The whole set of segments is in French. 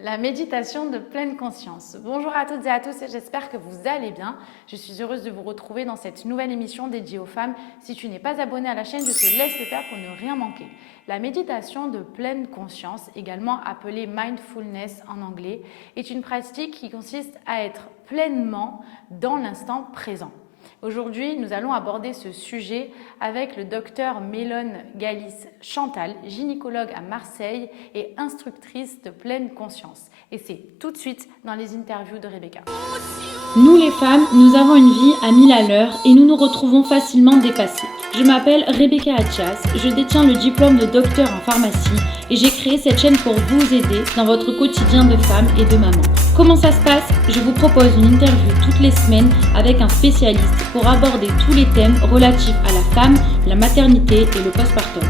La méditation de pleine conscience. Bonjour à toutes et à tous et j'espère que vous allez bien. Je suis heureuse de vous retrouver dans cette nouvelle émission dédiée aux femmes. Si tu n'es pas abonné à la chaîne, je te laisse le faire pour ne rien manquer. La méditation de pleine conscience, également appelée mindfulness en anglais, est une pratique qui consiste à être pleinement dans l'instant présent. Aujourd'hui, nous allons aborder ce sujet avec le docteur Mélone Galis Chantal, gynécologue à Marseille et instructrice de pleine conscience. Et c'est tout de suite dans les interviews de Rebecca. Nous les femmes, nous avons une vie à 1000 à l'heure et nous nous retrouvons facilement dépassées. Je m'appelle Rebecca Attias, je détiens le diplôme de docteur en pharmacie et j'ai créé cette chaîne pour vous aider dans votre quotidien de femme et de maman. Comment ça se passe? Je vous propose une interview toutes les semaines avec un spécialiste pour aborder tous les thèmes relatifs à la femme, la maternité et le postpartum.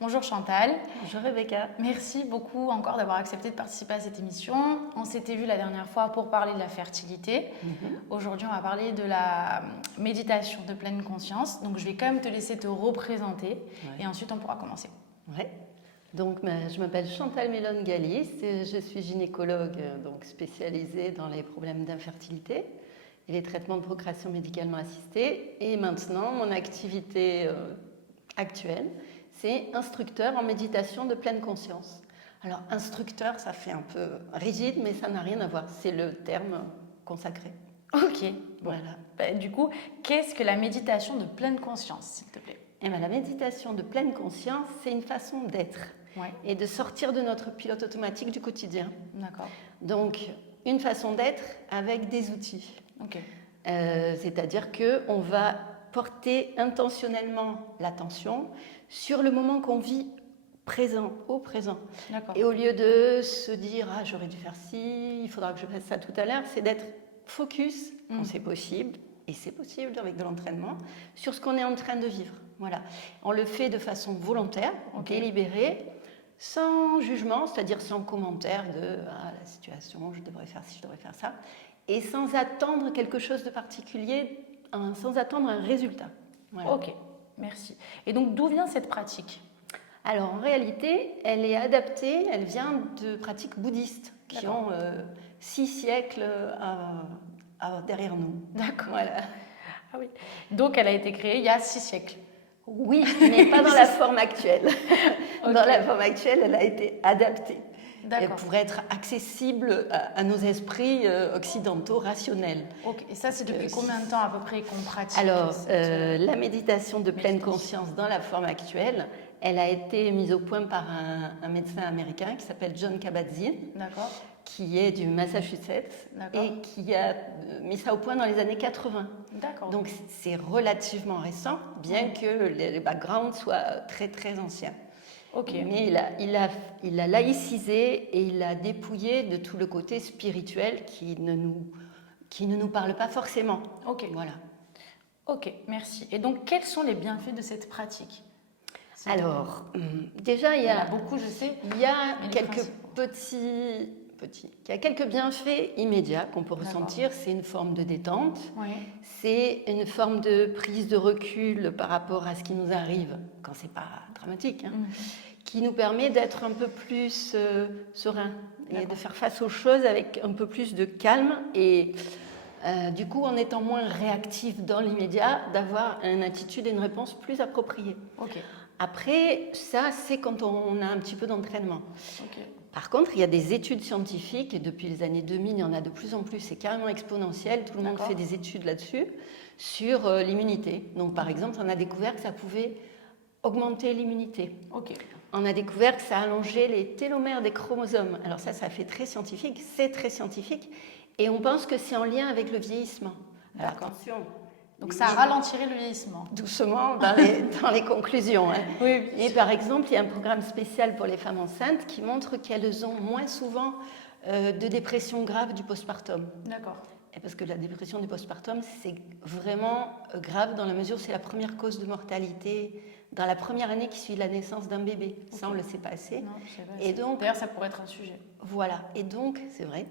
Bonjour Chantal. Bonjour Rebecca. Merci beaucoup encore d'avoir accepté de participer à cette émission. On s'était vu la dernière fois pour parler de la fertilité. Aujourd'hui, on va parler de la méditation de pleine conscience. Donc, je vais quand même te laisser te représenter et ensuite on pourra commencer. Ouais. Donc, je m'appelle Chantal Mélone Galis et je suis gynécologue donc spécialisée dans les problèmes d'infertilité et les traitements de procréation médicalement assistée. Et maintenant, mon activité actuelle, c'est instructeur en méditation de pleine conscience. Alors, instructeur, ça fait un peu rigide, mais ça n'a rien à voir. C'est le terme consacré. Ok. Voilà. Du coup, qu'est-ce que la méditation de pleine conscience, s'il te plaît? Eh bien, la méditation de pleine conscience, c'est une façon d'être et de sortir de notre pilote automatique du quotidien. D'accord. Donc, une façon d'être avec des outils. Ok. C'est-à-dire qu'on va porter intentionnellement l'attention sur le moment qu'on vit présent, au présent. D'accord. Et au lieu de se dire « Ah, j'aurais dû faire ci, il faudra que je fasse ça tout à l'heure », c'est d'être focus, quand c'est possible, et c'est possible avec de l'entraînement, sur ce qu'on est en train de vivre. Voilà. On le fait de façon volontaire, délibérée, sans jugement, c'est-à-dire sans commentaire de « Ah, la situation, je devrais faire ci, je devrais faire ça », et sans attendre quelque chose de particulier, sans attendre un résultat. Voilà. Ok, merci. Et donc, d'où vient cette pratique? Alors, en réalité, elle est adaptée, elle vient de pratiques bouddhistes qui ont 6 siècles derrière nous. D'accord. Voilà. Ah oui. Donc, elle a été créée il y a 6 siècles. Oui, mais pas dans la forme actuelle. Dans la forme actuelle, elle a été adaptée. Pour être accessible à nos esprits occidentaux rationnels. Ok. Et ça, c'est depuis combien de temps à peu près qu'on pratique? Alors, la méditation de pleine conscience dans la forme actuelle, elle a été mise au point par un médecin américain qui s'appelle Jon Kabat-Zinn, qui est du Massachusetts et qui a mis ça au point dans les années 80. D'accord. Donc, c'est relativement récent, bien que le background soit très, très ancien. Okay. Mais il a laïcisé et il a dépouillé de tout le côté spirituel qui ne nous parle pas forcément. Ok. Voilà. Ok, merci. Et donc, quels sont les bienfaits de cette pratique? Alors, déjà, il y a beaucoup, je sais. Il y a quelques bienfaits immédiats qu'on peut ressentir. C'est une forme de détente. C'est une forme de prise de recul par rapport à ce qui nous arrive quand c'est pas dramatique, qui nous permet d'être un peu plus serein et de faire face aux choses avec un peu plus de calme et du coup, en étant moins réactif dans l'immédiat, d'avoir une attitude et une réponse plus appropriée. Après, ça, c'est quand on a un petit peu d'entraînement. Par contre, il y a des études scientifiques, et depuis les années 2000, il y en a de plus en plus, c'est carrément exponentiel, tout le monde fait des études là-dessus, sur l'immunité. Donc, par exemple, on a découvert que ça pouvait augmenter l'immunité. On a découvert que ça allongeait les télomères des chromosomes. Alors ça fait très scientifique, c'est très scientifique, et on pense que c'est en lien avec le vieillissement. Alors attention. Donc ça ralentirait le vieillissement. Doucement dans les conclusions. Oui. Et par exemple, il y a un programme spécial pour les femmes enceintes qui montre qu'elles ont moins souvent de dépression grave du postpartum. D'accord. Et parce que la dépression du postpartum, c'est vraiment grave dans la mesure où c'est la première cause de mortalité dans la première année qui suit la naissance d'un bébé. Ça, on ne le sait pas assez. Non, je sais pas. Et donc, d'ailleurs, ça pourrait être un sujet. Voilà. Et donc, c'est vrai,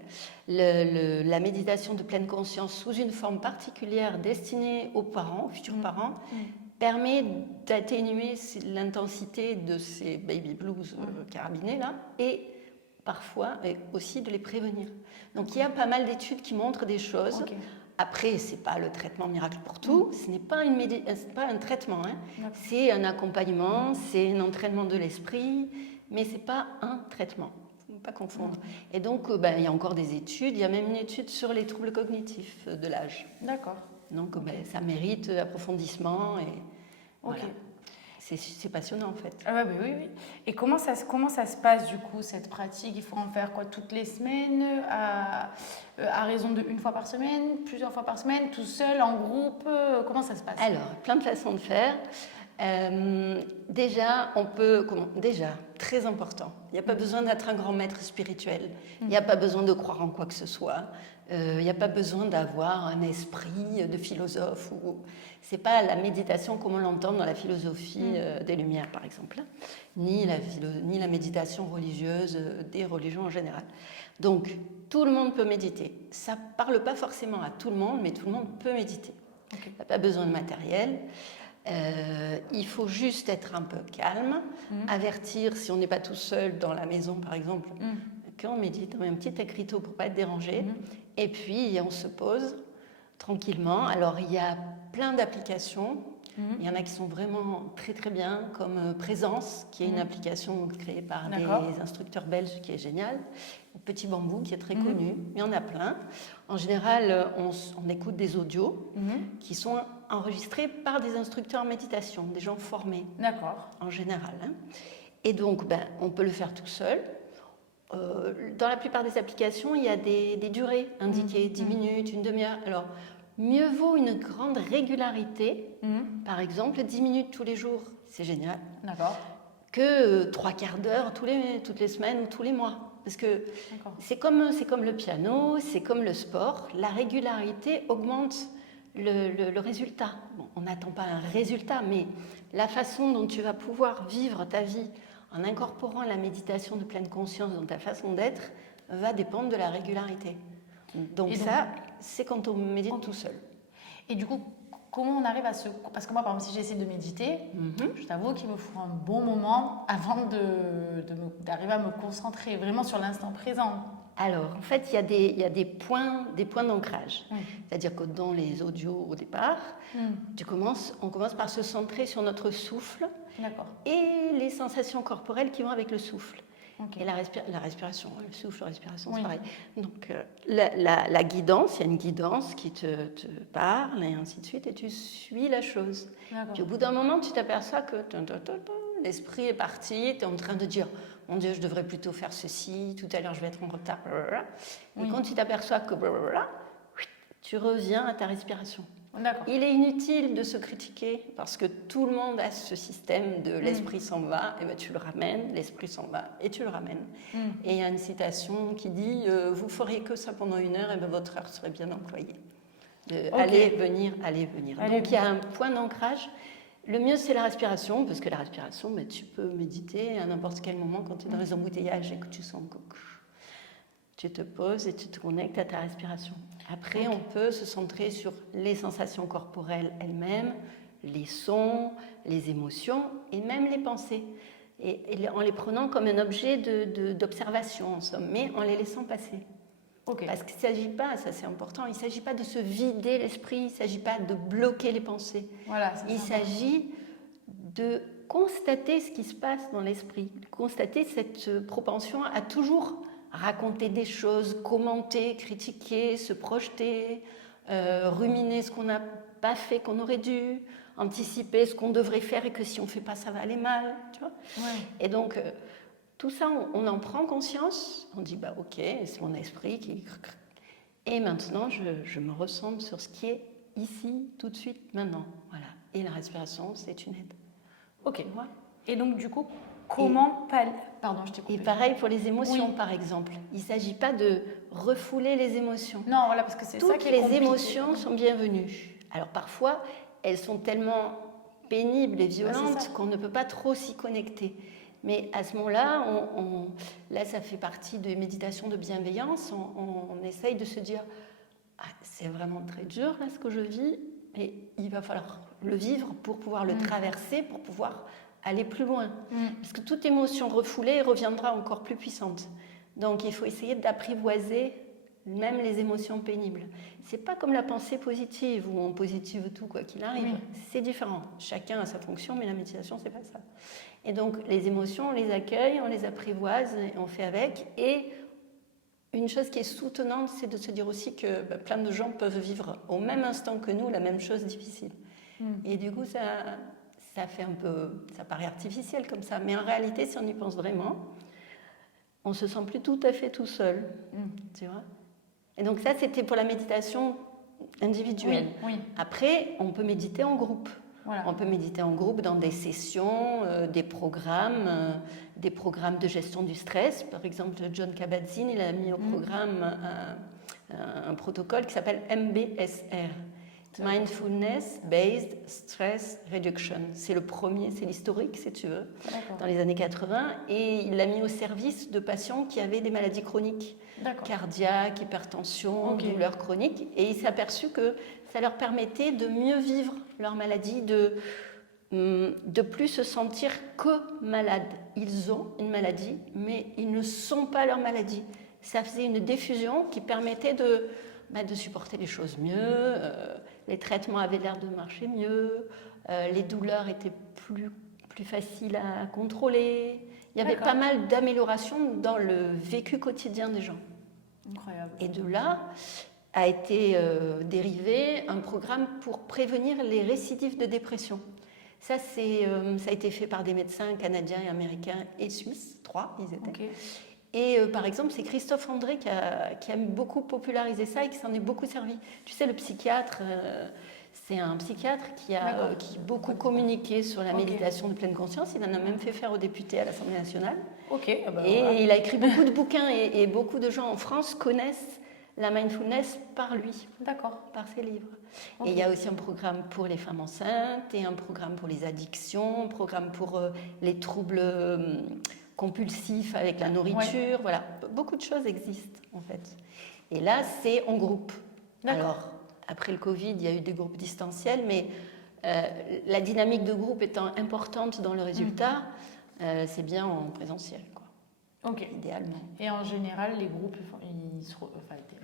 la méditation de pleine conscience sous une forme particulière destinée aux parents, aux futurs parents, permet d'atténuer l'intensité de ces baby blues carabinés là, et parfois aussi de les prévenir. Donc il y a pas mal d'études qui montrent des choses. Okay. Après, ce n'est pas le traitement miracle pour tout, ce n'est pas, pas un traitement, hein. C'est un accompagnement, c'est un entraînement de l'esprit, mais ce n'est pas un traitement. Il ne faut pas confondre. Et donc, il y a encore des études, il y a même une étude sur les troubles cognitifs de l'âge. D'accord. Donc, ça mérite approfondissement et voilà. C'est passionnant en fait. Ah oui. Et comment ça se passe du coup cette pratique? Il faut en faire quoi toutes les semaines, à raison de 1 fois par semaine, plusieurs fois par semaine, tout seul, en groupe? Comment ça se passe? Alors, plein de façons de faire. Déjà, très important, il n'y a pas besoin d'être un grand maître spirituel, il n'y a pas besoin de croire en quoi que ce soit, il n'y a pas besoin d'avoir un esprit de philosophe. C'est pas la méditation comme on l'entend dans la philosophie des Lumières, par exemple, ni la méditation religieuse des religions en général. Donc, tout le monde peut méditer. Ça ne parle pas forcément à tout le monde, mais tout le monde peut méditer. Okay. Il n'y a pas besoin de matériel. Il faut juste être un peu calme, avertir si on n'est pas tout seul dans la maison, par exemple, qu'on médite, on met un petit écriteau pour ne pas être dérangé, et puis on se pose tranquillement. Alors il y a plein d'applications, il y en a qui sont vraiment très très bien, comme Présence, qui est une application créée par des instructeurs belges qui est géniale, Petit Bambou qui est très connu, il y en a plein. En général, on écoute des audios qui sont enregistrés par des instructeurs en méditation, des gens formés. D'accord. En général. Hein. Et donc, on peut le faire tout seul. Dans la plupart des applications, il y a des durées indiquées, 10 minutes, une demi-heure. Alors, mieux vaut une grande régularité, par exemple 10 minutes tous les jours, c'est génial. D'accord. Que 3/4 d'heure toutes les semaines ou tous les mois. Parce que c'est comme le piano, c'est comme le sport, la régularité augmente le résultat. Bon, on n'attend pas un résultat, mais la façon dont tu vas pouvoir vivre ta vie en incorporant la méditation de pleine conscience dans ta façon d'être va dépendre de la régularité. Donc c'est quand on médite tout seul. Et du coup, comment on arrive à se... Parce que moi, par exemple, si j'essaie de méditer, je t'avoue qu'il me faut un bon moment avant d'arriver à me concentrer vraiment sur l'instant présent. Alors, en fait, il y a des points d'ancrage. C'est-à-dire que dans les audios, au départ, on commence par se centrer sur notre souffle et les sensations corporelles qui vont avec le souffle. Okay. Et la respiration, le souffle, la respiration, c'est pareil. Donc, la guidance, il y a une guidance qui te parle et ainsi de suite, et tu suis la chose. Puis au bout d'un moment, tu t'aperçois que l'esprit est parti, tu es en train de dire « Mon Dieu, je devrais plutôt faire ceci, tout à l'heure je vais être en retard. » Et quand tu t'aperçois que tu reviens à ta respiration. Il est inutile de se critiquer parce que tout le monde a ce système de l'esprit s'en va, et tu le ramènes, l'esprit s'en va et tu le ramènes. Et il y a une citation qui dit vous feriez que ça pendant 1 heure et votre heure serait bien employée. Aller, venir. Donc il y a un point d'ancrage. Le mieux c'est la respiration, parce que la respiration, tu peux méditer à n'importe quel moment quand tu es dans les embouteillages et que tu sens que tu te poses et tu te connectes à ta respiration. Après, on peut se centrer sur les sensations corporelles elles-mêmes, les sons, les émotions et même les pensées. Et en les prenant comme un objet d'observation, en somme, mais en les laissant passer. Parce qu'il ne s'agit pas, ça c'est important, il ne s'agit pas de se vider l'esprit, il ne s'agit pas de bloquer les pensées. Il s'agit de constater ce qui se passe dans l'esprit, constater cette propension à toujours raconter des choses, commenter, critiquer, se projeter, ruminer ce qu'on n'a pas fait, qu'on aurait dû, anticiper ce qu'on devrait faire et que si on ne fait pas, ça va aller mal. Tu vois ? Et donc, tout ça, on en prend conscience, on dit, ok, c'est mon esprit qui... Et maintenant, je me recentre sur ce qui est ici, tout de suite, maintenant. Voilà. Et la respiration, c'est une aide. Ok. Et donc, du coup... Comment Pardon, je t'ai coupé. Et pareil pour les émotions, par exemple. Il ne s'agit pas de refouler les émotions. Non, voilà, parce que c'est ça qui est compliqué. Toutes les émotions sont bienvenues. Alors parfois, elles sont tellement pénibles et violentes qu'on ne peut pas trop s'y connecter. Mais à ce moment-là, là, ça fait partie des méditations de bienveillance. On essaye de se dire c'est vraiment très dur là, ce que je vis, et il va falloir le vivre pour pouvoir le traverser, pour pouvoir aller plus loin. Parce que toute émotion refoulée reviendra encore plus puissante. Donc il faut essayer d'apprivoiser même les émotions pénibles. C'est pas comme la pensée positive où on positive tout quoi qu'il arrive. C'est différent. Chacun a sa fonction, mais la méditation c'est pas ça. Et donc les émotions, on les accueille, on les apprivoise, on fait avec. Et une chose qui est soutenante, c'est de se dire aussi que plein de gens peuvent vivre au même instant que nous la même chose difficile. Et du coup ça fait un peu, ça paraît artificiel comme ça, mais en réalité si on y pense vraiment, on se sent plus tout à fait tout seul, tu vois. Et donc ça, c'était pour la méditation individuelle. Après, on peut méditer en groupe. On peut méditer en groupe dans des sessions, des programmes de gestion du stress. Par exemple, John Kabat-Zinn, il a mis au programme un protocole qui s'appelle MBSR. Mindfulness Based Stress Reduction. C'est le premier, c'est l'historique si tu veux, dans les années 80. Et il l'a mis au service de patients qui avaient des maladies chroniques, cardiaques, hypertension, douleurs chroniques. Et il s'est aperçu que ça leur permettait de mieux vivre leur maladie, de plus se sentir que malades. Ils ont une maladie, mais ils ne sont pas leur maladie. Ça faisait une diffusion qui permettait de supporter les choses mieux, les traitements avaient l'air de marcher mieux, les douleurs étaient plus faciles à contrôler. Il y avait pas mal d'améliorations dans le vécu quotidien des gens. Incroyable. Et de là a été dérivé un programme pour prévenir les récidives de dépression. Ça a été fait par des médecins canadiens et américains et suisses, 3 ils étaient. Et par exemple, c'est Christophe André qui a beaucoup popularisé ça et qui s'en est beaucoup servi. Tu sais, le psychiatre, c'est un psychiatre qui a beaucoup communiqué sur la méditation de pleine conscience. Il en a même fait faire aux députés à l'Assemblée nationale. Il a écrit beaucoup de bouquins et beaucoup de gens en France connaissent la mindfulness par lui, par ses livres. Et il y a aussi un programme pour les femmes enceintes et un programme pour les addictions, un programme pour les troubles compulsif avec la nourriture, voilà. Beaucoup de choses existent en fait. Et là, c'est en groupe. Alors, après le Covid, il y a eu des groupes distanciels, mais la dynamique de groupe étant importante dans le résultat, c'est bien en présentiel, quoi. Idéalement. Et en général, les groupes,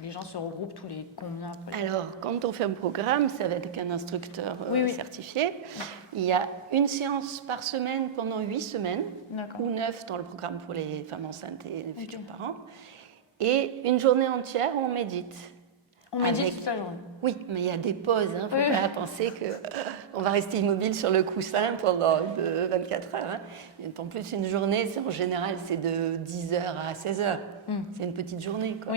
les gens se regroupent tous les combien après? Alors, quand on fait un programme, ça va être avec un instructeur certifié. Il y a une séance par semaine pendant 8 semaines, ou 9 dans le programme pour les femmes enceintes et les futurs parents. Et une journée entière, on médite. On médite toute la journée? Oui, mais il y a des pauses. Il ne faut pas penser qu'on va rester immobile sur le coussin pendant 24 heures. En plus, une journée, en général, c'est de 10h à 16h. C'est une petite journée, quoi.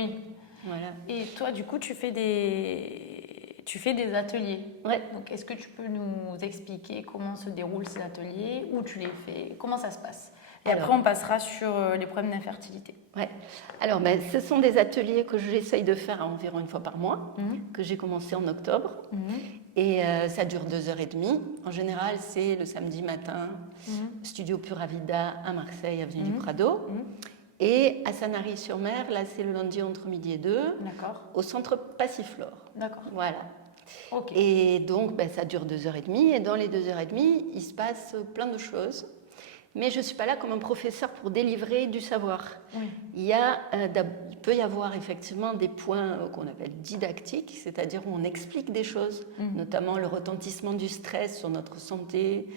Voilà. Et toi, du coup, tu fais des ateliers. Donc, est-ce que tu peux nous expliquer comment se déroulent ces ateliers, où tu les fais, comment ça se passe? Et après, on passera sur les problèmes d'infertilité. Alors, ce sont des ateliers que j'essaye de faire environ une fois par mois, que j'ai commencé en octobre. Et ça dure 2h30. En général, c'est le samedi matin, Studio Pura Vida à Marseille, avenue du Prado. Et à Sanary-sur-Mer, là, c'est le lundi entre midi et 2, au centre Passiflore. Voilà. Et donc, ça dure 2h30. Et dans les 2h30, il se passe plein de choses. Mais je ne suis pas là comme un professeur pour délivrer du savoir. Il peut y avoir effectivement des points qu'on appelle didactiques, c'est-à-dire où on explique des choses, notamment le retentissement du stress sur notre santé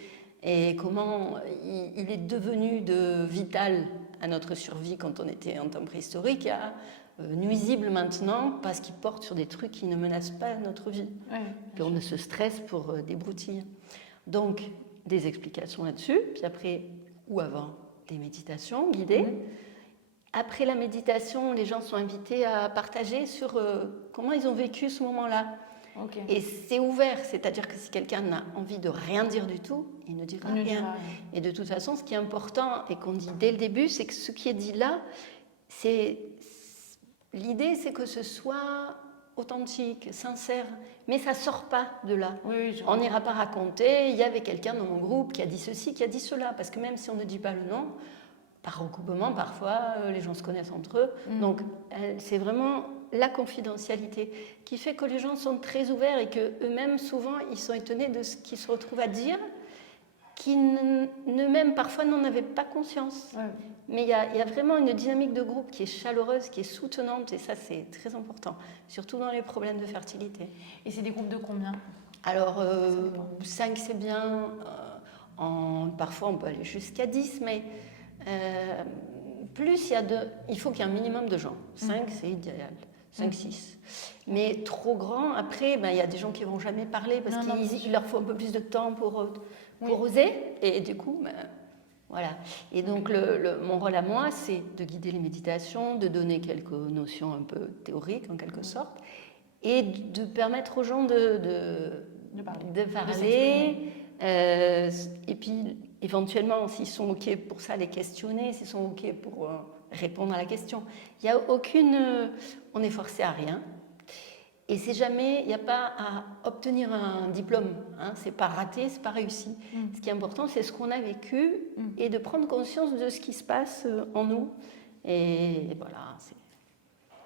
et comment il est devenu vital à notre survie quand on était en temps préhistorique, nuisible maintenant parce qu'il porte sur des trucs qui ne menacent pas notre vie. Puis on se stresse pour des broutilles. Donc, des explications là-dessus, puis après ou avant des méditations guidées. Après la méditation, les gens sont invités à partager sur comment ils ont vécu ce moment-là. Et c'est ouvert, c'est-à-dire que si quelqu'un n'a envie de rien dire du tout, il ne dira rien. Et de toute façon, ce qui est important et qu'on dit dès le début, c'est que ce qui est dit là, l'idée, c'est que ce soit authentique, sincère, mais ça sort pas de là. On n'ira pas raconter, il y avait quelqu'un dans mon groupe qui a dit ceci, qui a dit cela, parce que même si on ne dit pas le nom, par recoupement, parfois, les gens se connaissent entre eux. Donc, c'est vraiment la confidentialité qui fait que les gens sont très ouverts et qu'eux-mêmes, souvent, ils sont étonnés de ce qu'ils se retrouvent à dire, qui eux-mêmes, parfois, n'en avaient pas conscience. Ouais. Mais il y a vraiment une dynamique de groupe qui est chaleureuse, qui est soutenante, et ça, c'est très important, surtout dans les problèmes de fertilité. Et c'est des groupes de combien ? Alors, 5, c'est bien. Parfois, on peut aller jusqu'à 10, mais plus il faut qu'il y ait un minimum de gens. 5, c'est idéal. 5, 6. Mais trop grand, après, il y a des gens qui ne vont jamais parler parce qu'il leur faut un peu plus de temps pour oser. Et du coup, voilà. Et donc, mon rôle à moi, c'est de guider les méditations, de donner quelques notions un peu théoriques, en quelque sorte, et de permettre aux gens de parler. Et puis, éventuellement, s'ils sont OK pour ça, les questionner, s'ils sont OK pour répondre à la question. Il n'y a on n'est forcé à rien. Et c'est jamais, il n'y a pas à obtenir un diplôme. Hein, c'est pas raté, c'est pas réussi. Ce qui est important, c'est ce qu'on a vécu et de prendre conscience de ce qui se passe en nous. Et voilà,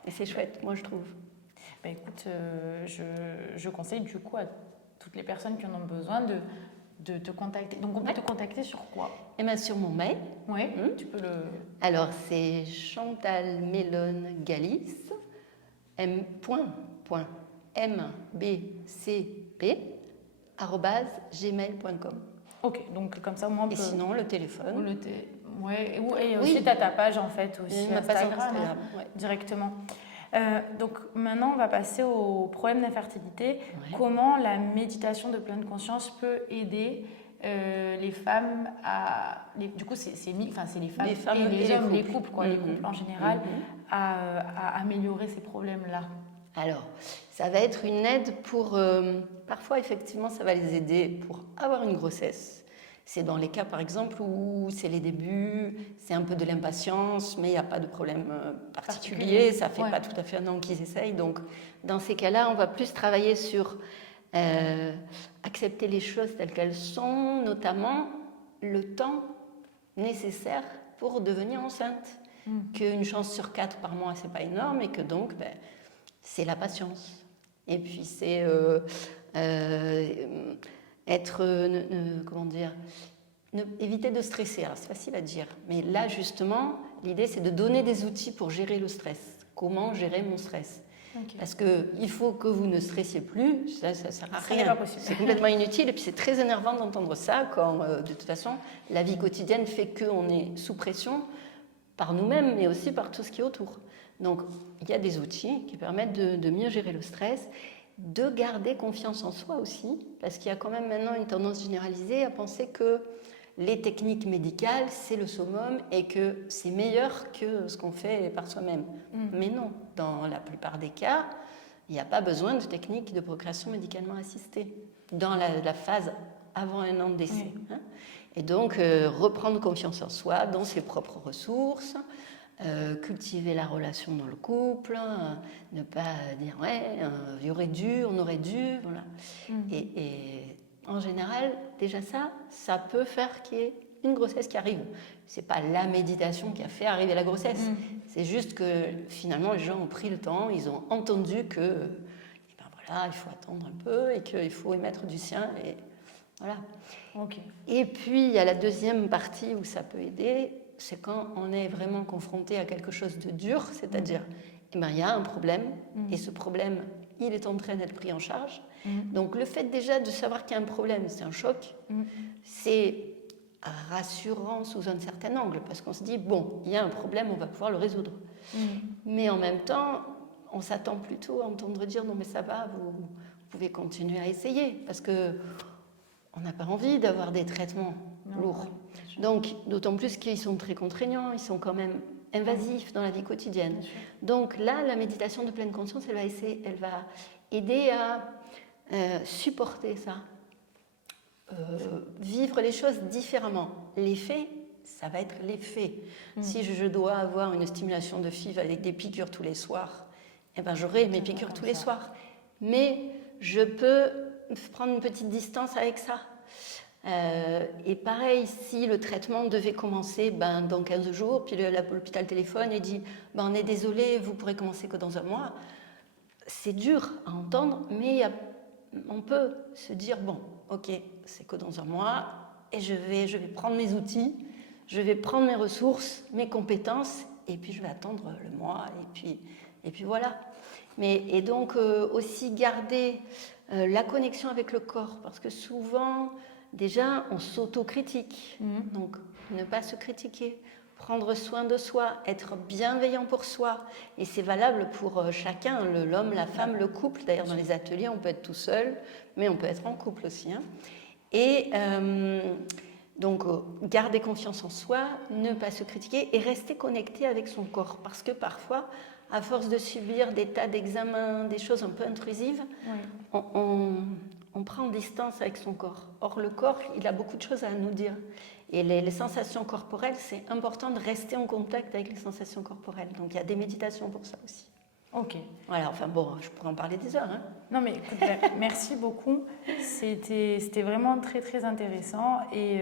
c'est chouette, moi je trouve. Écoute, je conseille du coup à toutes les personnes qui en ont besoin de te contacter. Donc on peut te contacter sur quoi ? Sur mon mail. Oui, tu peux le... Alors c'est chantalmelongalis, mbcp@gmail.com. Ok, donc comme ça au moins on peut... Et sinon le téléphone. Et aussi t'as ta page en fait, aussi Instagram, directement. Donc maintenant on va passer au problème d'infertilité. Comment la méditation de pleine conscience peut aider les femmes du coup c'est les femmes et les hommes, les couples les couples en général, à améliorer ces problèmes-là. Alors, ça va être une aide pour... parfois, effectivement, ça va les aider pour avoir une grossesse. C'est dans les cas, par exemple, où c'est les débuts, c'est un peu de l'impatience, mais il n'y a pas de problème particulier. Ça ne fait pas tout à fait un an qu'ils essayent. Donc, dans ces cas-là, on va plus travailler sur accepter les choses telles qu'elles sont, notamment le temps nécessaire pour devenir enceinte. Qu'une chance sur 4 par mois, ce n'est pas énorme et que donc... c'est la patience. Et puis c'est éviter de stresser. Alors c'est facile à dire, mais là justement, l'idée c'est de donner des outils pour gérer le stress. Comment gérer mon stress ? Parce qu'il faut que vous ne stressiez plus, ça sert à rien. C'est complètement inutile et puis c'est très énervant d'entendre ça quand de toute façon la vie quotidienne fait qu'on est sous pression par nous-mêmes, mais aussi par tout ce qui est autour. Donc, il y a des outils qui permettent de mieux gérer le stress, de garder confiance en soi aussi, parce qu'il y a quand même maintenant une tendance généralisée à penser que les techniques médicales, c'est le summum et que c'est meilleur que ce qu'on fait par soi-même. Mais non, dans la plupart des cas, il n'y a pas besoin de techniques de procréation médicalement assistée dans la phase avant un an de décès. Hein. Et donc, reprendre confiance en soi, dans ses propres ressources, cultiver la relation dans le couple, ne pas dire il y aurait dû, on aurait dû, voilà. Et en général, déjà ça peut faire qu'il y ait une grossesse qui arrive. C'est pas la méditation qui a fait arriver la grossesse, c'est juste que finalement les gens ont pris le temps, ils ont entendu que il faut attendre un peu et qu'il faut y mettre du sien et voilà. Et puis il y a la deuxième partie où ça peut aider. C'est quand on est vraiment confronté à quelque chose de dur, c'est-à-dire, il y a un problème, et ce problème, il est en train d'être pris en charge. Donc, le fait déjà de savoir qu'il y a un problème, c'est un choc. C'est rassurant sous un certain angle, parce qu'on se dit, bon, il y a un problème, on va pouvoir le résoudre. Mais en même temps, on s'attend plutôt à entendre dire, non mais ça va, vous pouvez continuer à essayer, parce qu'on n'a pas envie d'avoir des traitements lourds. Donc, d'autant plus qu'ils sont très contraignants, ils sont quand même invasifs dans la vie quotidienne. Donc là, la méditation de pleine conscience, elle va aider à supporter ça, vivre les choses différemment. Les faits, ça va être les faits. Si je dois avoir une stimulation de FIV avec des piqûres tous les soirs, j'aurai mes piqûres tous les soirs. Mais je peux prendre une petite distance avec ça. Et pareil, si le traitement devait commencer dans 15 jours, puis l'hôpital téléphone et dit on est désolé, vous pourrez commencer que dans un mois, c'est dur à entendre, mais on peut se dire bon, ok, c'est que dans un mois, et je vais prendre mes outils, je vais prendre mes ressources, mes compétences, et puis je vais attendre le mois, et puis voilà. Et donc aussi garder la connexion avec le corps, parce que souvent, déjà, on s'autocritique. Donc, ne pas se critiquer, prendre soin de soi, être bienveillant pour soi. Et c'est valable pour chacun, l'homme, la femme, le couple. D'ailleurs, dans les ateliers, on peut être tout seul, mais on peut être en couple aussi. Et donc, garder confiance en soi, ne pas se critiquer et rester connecté avec son corps. Parce que parfois, à force de subir des tas d'examens, des choses un peu intrusives, on prend distance avec son corps. Or, le corps, il a beaucoup de choses à nous dire. Et les sensations corporelles, c'est important de rester en contact avec les sensations corporelles. Donc, il y a des méditations pour ça aussi. Ok. Voilà, enfin bon, je pourrais en parler des heures. Non, mais écoute, merci beaucoup. C'était vraiment très, très intéressant. Et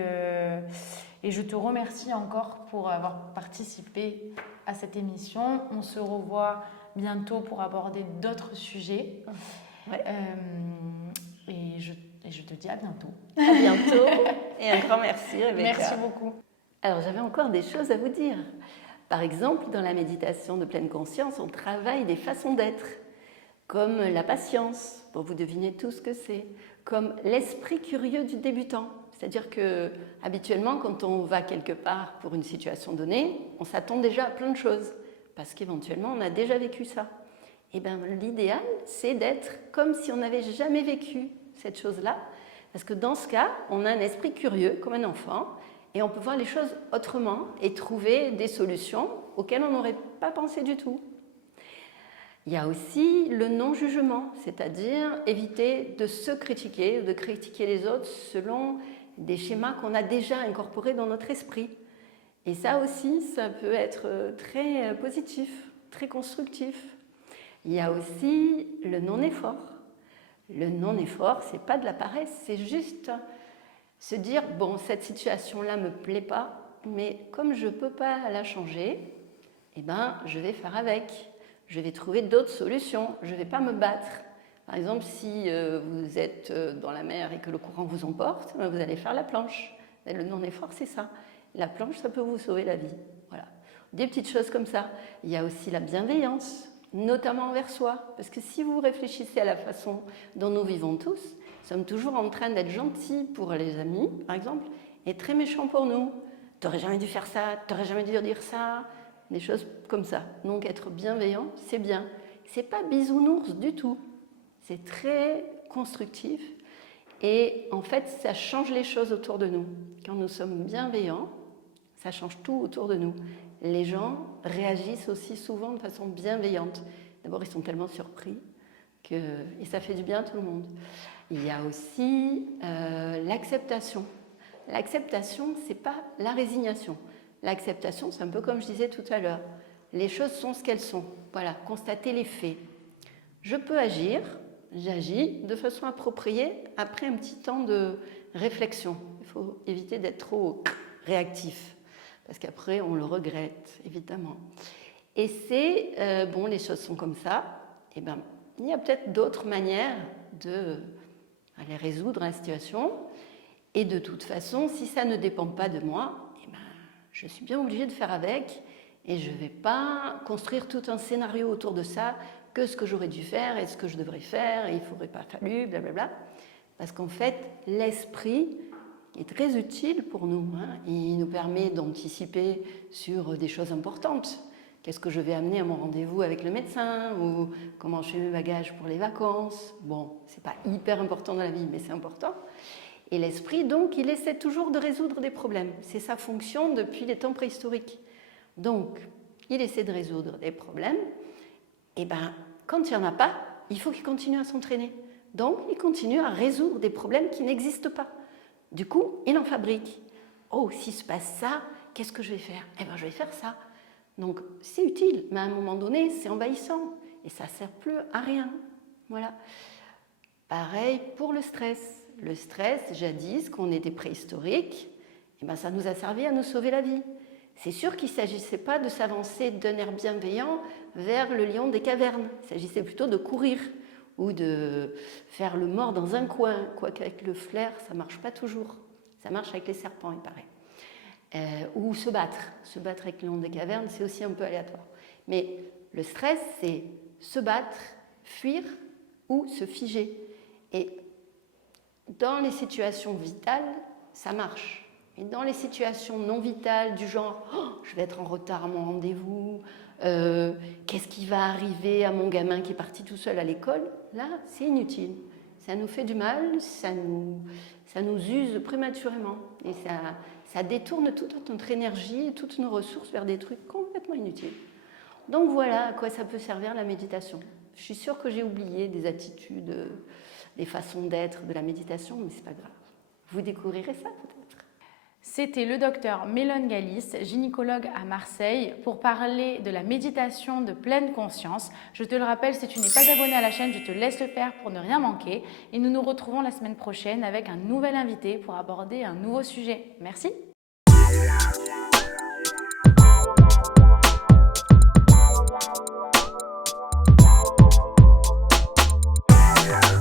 je te remercie encore pour avoir participé à cette émission. On se revoit bientôt pour aborder d'autres sujets. Ouais. Et je te dis à bientôt. À bientôt et un grand merci, Rebecca. Merci beaucoup. Alors, j'avais encore des choses à vous dire. Par exemple, dans la méditation de pleine conscience, on travaille des façons d'être, comme la patience, pour vous deviner tout ce que c'est, comme l'esprit curieux du débutant. C'est-à-dire que habituellement, quand on va quelque part pour une situation donnée, on s'attend déjà à plein de choses, parce qu'éventuellement, on a déjà vécu ça. Et bien, l'idéal, c'est d'être comme si on n'avait jamais vécu cette chose-là, parce que dans ce cas, on a un esprit curieux, comme un enfant, et on peut voir les choses autrement et trouver des solutions auxquelles on n'aurait pas pensé du tout. Il y a aussi le non-jugement, c'est-à-dire éviter de se critiquer, de critiquer les autres selon des schémas qu'on a déjà incorporés dans notre esprit. Et ça aussi, ça peut être très positif, très constructif. Il y a aussi le non-effort. Le non-effort, c'est pas de la paresse, c'est juste se dire bon, cette situation-là me plaît pas, mais comme je peux pas la changer, eh ben, je vais faire avec. Je vais trouver d'autres solutions. Je vais pas me battre. Par exemple, si vous êtes dans la mer et que le courant vous emporte, vous allez faire la planche. Et le non-effort, c'est ça. La planche, ça peut vous sauver la vie. Voilà. Des petites choses comme ça. Il y a aussi la bienveillance, notamment envers soi. Parce que si vous réfléchissez à la façon dont nous vivons tous, nous sommes toujours en train d'être gentils pour les amis, par exemple, et très méchants pour nous. T'aurais jamais dû faire ça, t'aurais jamais dû dire ça, des choses comme ça. Donc être bienveillant, c'est bien. C'est pas bisounours du tout. C'est très constructif. Et en fait, ça change les choses autour de nous. Quand nous sommes bienveillants, ça change tout autour de nous. Les gens réagissent aussi souvent de façon bienveillante. D'abord, ils sont tellement surpris et ça fait du bien à tout le monde. Il y a aussi l'acceptation. L'acceptation, c'est pas la résignation. L'acceptation, c'est un peu comme je disais tout à l'heure. Les choses sont ce qu'elles sont. Voilà, constater les faits. Je peux agir, j'agis de façon appropriée après un petit temps de réflexion. Il faut éviter d'être trop réactif, parce qu'après, on le regrette, évidemment. Et c'est, bon, les choses sont comme ça, et ben, il y a peut-être d'autres manières d'aller résoudre la situation. Et de toute façon, si ça ne dépend pas de moi, eh ben, je suis bien obligée de faire avec, et je ne vais pas construire tout un scénario autour de ça, que ce que j'aurais dû faire et ce que je devrais faire, et il ne faudrait pas fallu, blablabla. Parce qu'en fait, l'esprit est très utile pour nous. Il nous permet d'anticiper sur des choses importantes. Qu'est-ce que je vais amener à mon rendez-vous avec le médecin, ou comment je fais mes bagages pour les vacances. Bon, ce n'est pas hyper important dans la vie, mais c'est important. Et l'esprit, donc, il essaie toujours de résoudre des problèmes. C'est sa fonction depuis les temps préhistoriques. Donc, il essaie de résoudre des problèmes. Et bien, quand il n'y en a pas, il faut qu'il continue à s'entraîner. Donc, il continue à résoudre des problèmes qui n'existent pas. Du coup, il en fabrique. Oh, s'il se passe ça, qu'est-ce que je vais faire? Eh bien, je vais faire ça. Donc, c'est utile, mais à un moment donné, c'est envahissant. Et ça ne sert plus à rien. Voilà. Pareil pour le stress. Le stress, jadis, quand on était préhistorique, eh ben, ça nous a servi à nous sauver la vie. C'est sûr qu'il ne s'agissait pas de s'avancer d'un air bienveillant vers le lion des cavernes. Il s'agissait plutôt de courir ou de faire le mort dans un coin. Quoique avec le flair, ça ne marche pas toujours. Ça marche avec les serpents, il paraît. Ou se battre. Se battre avec le lion des cavernes, c'est aussi un peu aléatoire. Mais le stress, c'est se battre, fuir ou se figer. Et dans les situations vitales, ça marche. Et dans les situations non vitales, du genre oh, je vais être en retard à mon rendez-vous, qu'est-ce qui va arriver à mon gamin qui est parti tout seul à l'école, là, c'est inutile. Ça nous fait du mal, ça nous use prématurément. Et ça détourne toute notre énergie et toutes nos ressources vers des trucs complètement inutiles. Donc voilà à quoi ça peut servir la méditation. Je suis sûre que j'ai oublié des attitudes, des façons d'être de la méditation, mais c'est pas grave. Vous découvrirez ça peut-être. C'était le docteur Mélone Galis, gynécologue à Marseille, pour parler de la méditation de pleine conscience. Je te le rappelle, si tu n'es pas abonné à la chaîne, je te laisse le faire pour ne rien manquer. Et nous nous retrouvons la semaine prochaine avec un nouvel invité pour aborder un nouveau sujet. Merci.